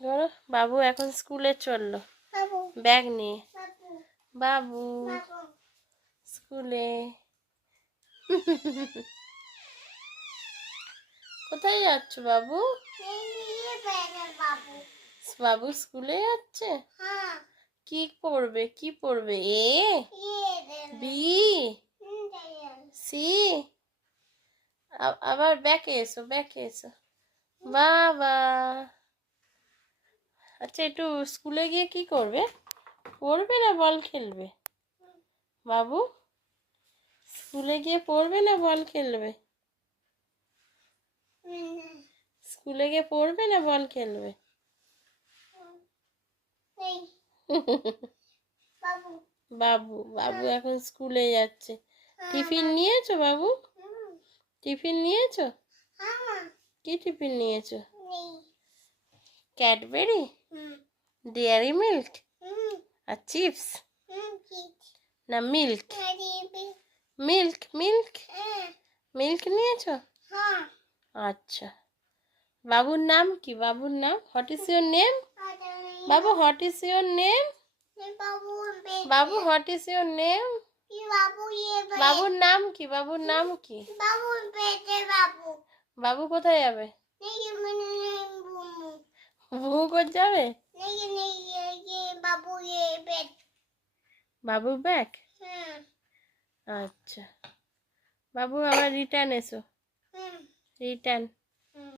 ধরো বাবু এখন স্কুলে চললো ব্যাগ নিয়ে। বাবু স্কুলে। কোথায় যাচ্ছ বাবু? বাবু স্কুলে যাচ্ছে। কি পড়বে কি পড়বে? A B C. আবার ব্যাকে এসো ব্যাকে এসো। বাবা আচ্ছা একটু স্কুলে গিয়ে কি করবে? পড়বে না বল খেলবে? বাবু স্কুলে গিয়ে পড়বে না বল খেলবে? স্কুলে গিয়ে পড়বে না বল খেলবে? বাবু বাবু এখন স্কুলে যাচ্ছে। টিফিন নিয়েছো বাবু? টিফিন নিয়েছো? কি টিফিন নিয়েছো? ক্যাডবেরি, ডেয়ারি মিল্ক আর চিপস না মিল্ক? মিল্ক মিল্ক মিল্ক নিয়েছো? আচ্ছা বাবুর নাম কি? বাবুর নাম what is your name? Babu what is your name? Babu what is your name? বাবুর নাম কি? বাবুর নাম কি? বাবু কোথায় যাবে? বুবু কোথায় যাবে? বাবুর ব্যাগ। আচ্ছা বাবু আবার রিটার্ন এসো। রিটার্ন